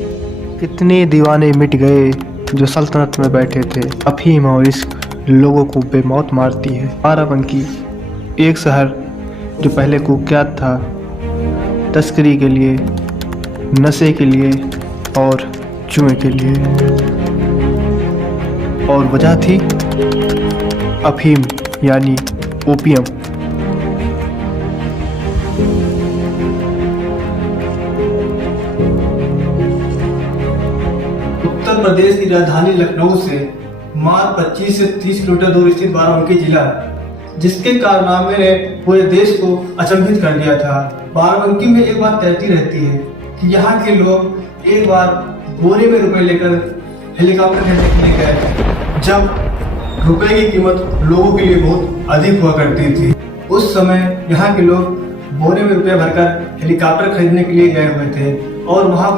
कितने दीवाने मिट गए जो सल्तनत में बैठे थे। अफीम और इश्क लोगों को बेमौत मारती है। बाराबंकी एक शहर जो पहले कुख्यात था तस्करी के लिए, नशे के लिए और जुए के लिए, और वजह थी अफीम यानी ओपियम। उत्तर प्रदेश की राजधानी लखनऊ से मात्र 25 से 30 किलोमीटर दूर स्थित बाराबंकी जिला, जिसके कारनामे ने पूरे देश को अचंभित कर दिया था। बाराबंकी में एक बात तैरती रहती है कि यहाँ के लोग एक बार बोरे में रुपए लेकर हेलीकॉप्टर खरीदने के लिए गए थे, जब रुपए की कीमत लोगों के लिए बहुत अधिक हुआ करती थी। उस समय यहाँ के लोग बोरे में रुपए भरकर हेलीकॉप्टर खरीदने के लिए गए हुए थे और वहाँ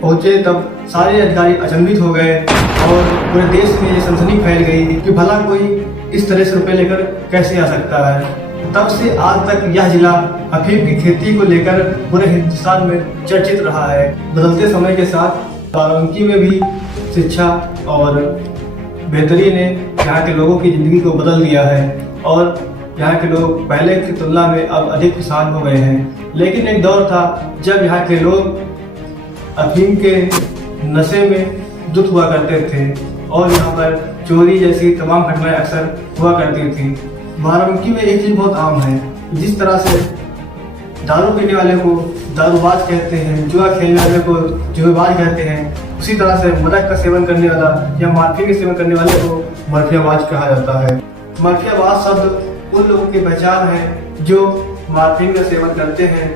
पहुंचे तब सारे अधिकारी अचंभित हो गए और पूरे देश में ये सनसनी फैल गई कि भला कोई इस तरह से रुपए लेकर कैसे आ सकता है। तब से आज तक यह जिला अफीम की खेती को लेकर पूरे हिंदुस्तान में चर्चित रहा है। बदलते समय के साथ बाराबंकी में भी शिक्षा और बेहतरी ने यहाँ के लोगों की ज़िंदगी को बदल दिया है और यहाँ के लोग पहले की तुलना में अब अधिक खुशहाल हो गए हैं। लेकिन एक दौर था जब यहाँ के लोग अफीम के नशे में धुत हुआ करते थे और यहाँ पर चोरी जैसी तमाम घटनाएं अक्सर हुआ करती थी। बाराबंकी में एक चीज़ बहुत आम है, जिस तरह से दारू पीने वाले को दारूबाज कहते हैं, जुआ खेलने वाले को जुएबाज कहते हैं, उसी तरह से मदक का सेवन करने वाला या मार्फिन का सेवन करने वाले को माफियाबाज कहा जाता है। माफियाबाज शब्द उन लोगों की पहचान है जो मार्फिन का सेवन करते हैं।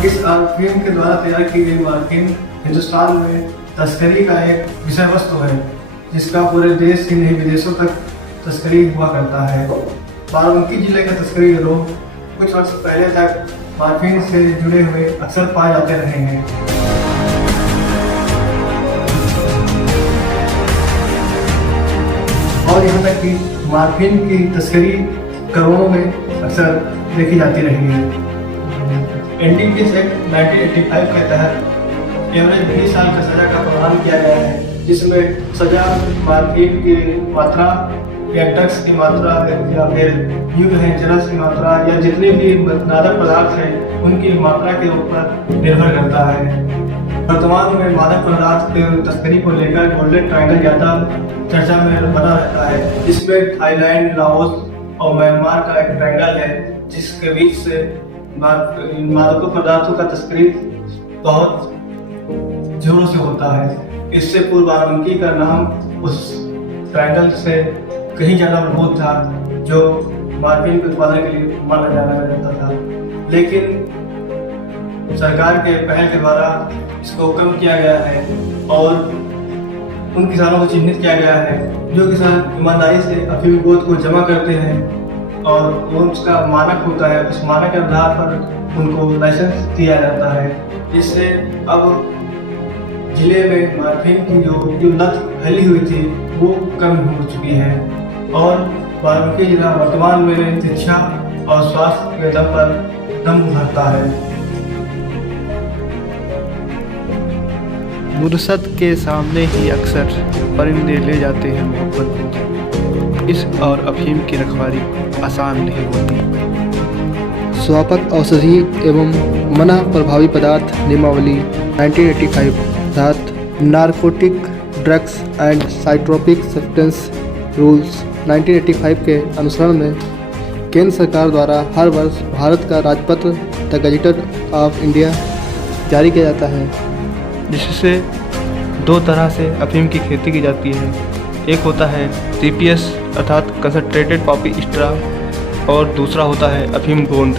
इस अफीम के द्वारा तैयार की गई मार्फिन हिंदुस्तान में तस्करी का एक विषय वस्तु है, जिसका पूरे देश ही नहीं विदेशों तक तस्करी हुआ करता है। बाराबंकी जिले का तस्करी गिरोह कुछ वर्ष पहले तक मार्फिन से जुड़े हुए अक्सर पाए जाते रहे हैं। और यहाँ तक कि मार्फिन की तस्करी करोड़ों में अक्सर देखी जाती रही है। NDPS एक्ट 1985 के तहत एवरेज 20 साल का सजा का प्रावधान किया गया है, जिसमें सजा मार्फिन की मात्रा या ड्रग्स की मात्रा या फिर यूं है चरस की मात्रा या जितने भी मादक पदार्थ हैं उनकी मात्रा के ऊपर निर्भर करता है। वर्तमान में मादक पदार्थ के तस्करी को लेकर गोल्डन ट्रायंगल ज़्यादा चर्चा में बना रहता है, जिसमें थाईलैंड, लाओस और म्यांमार का एक ट्रायंगल है, जिसके बीच से मादक पदार्थों का तस्करी बहुत जोरों से होता है। इससे पूर्व बाराबंकी का नाम उस ट्रायंगल से कहीं ज़्यादा मजबूत था, जो मार्फिन के उत्पादन के लिए माना जाना जाता था। लेकिन सरकार के पहल के द्वारा इसको कम किया गया है और उन किसानों को चिन्हित किया गया है जो किसान ईमानदारी से अफीम गोद को जमा करते हैं और उसका मानक होता है। उस मानक के आधार पर उनको लाइसेंस दिया जाता है, जिससे अब जिले में मार्फिन की जो लत फैली हुई थी वो कम हो चुकी है और बाराबंकी जिला वर्तमान में शिक्षा और स्वास्थ्य के दम पर दम भरता है। मुर्शद के सामने ही अक्सर परिंदे ले जाते हैं मोहब्बत। इस और अफीम की रखवाली आसान नहीं होती। स्वापक औषधि एवं मना प्रभावी पदार्थ नियमावली 1985 तहत narcotic drugs and psychotropic substance rules 1985 के अनुसरण में केंद्र सरकार द्वारा हर वर्ष भारत का राजपत्र द गजेटेड ऑफ इंडिया जारी किया जाता है, जिससे दो तरह से अफीम की खेती की जाती है। एक होता है CPS अर्थात कंसंट्रेटेड पॉपी स्ट्रा और दूसरा होता है अफीम गोंद।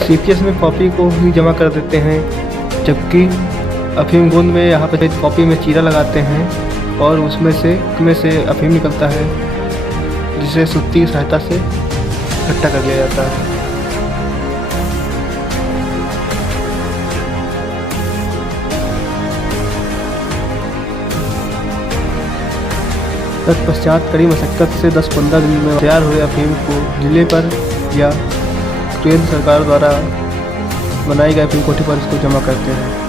CPS में पॉपी को ही जमा कर देते हैं, जबकि अफीम गोंद में यहाँ पे पॉपी में चीरा लगाते हैं और उसमें से अफीम निकलता है, जिसे सुत्ती की सहायता से इकट्ठा कर लिया जाता है। तत्पश्चात कड़ी मशक्कत से 10-15 दिन में तैयार हुए अफीम को जिले पर या केंद्र सरकार द्वारा बनाई गई अफीम कोठी पर इसको जमा करते हैं।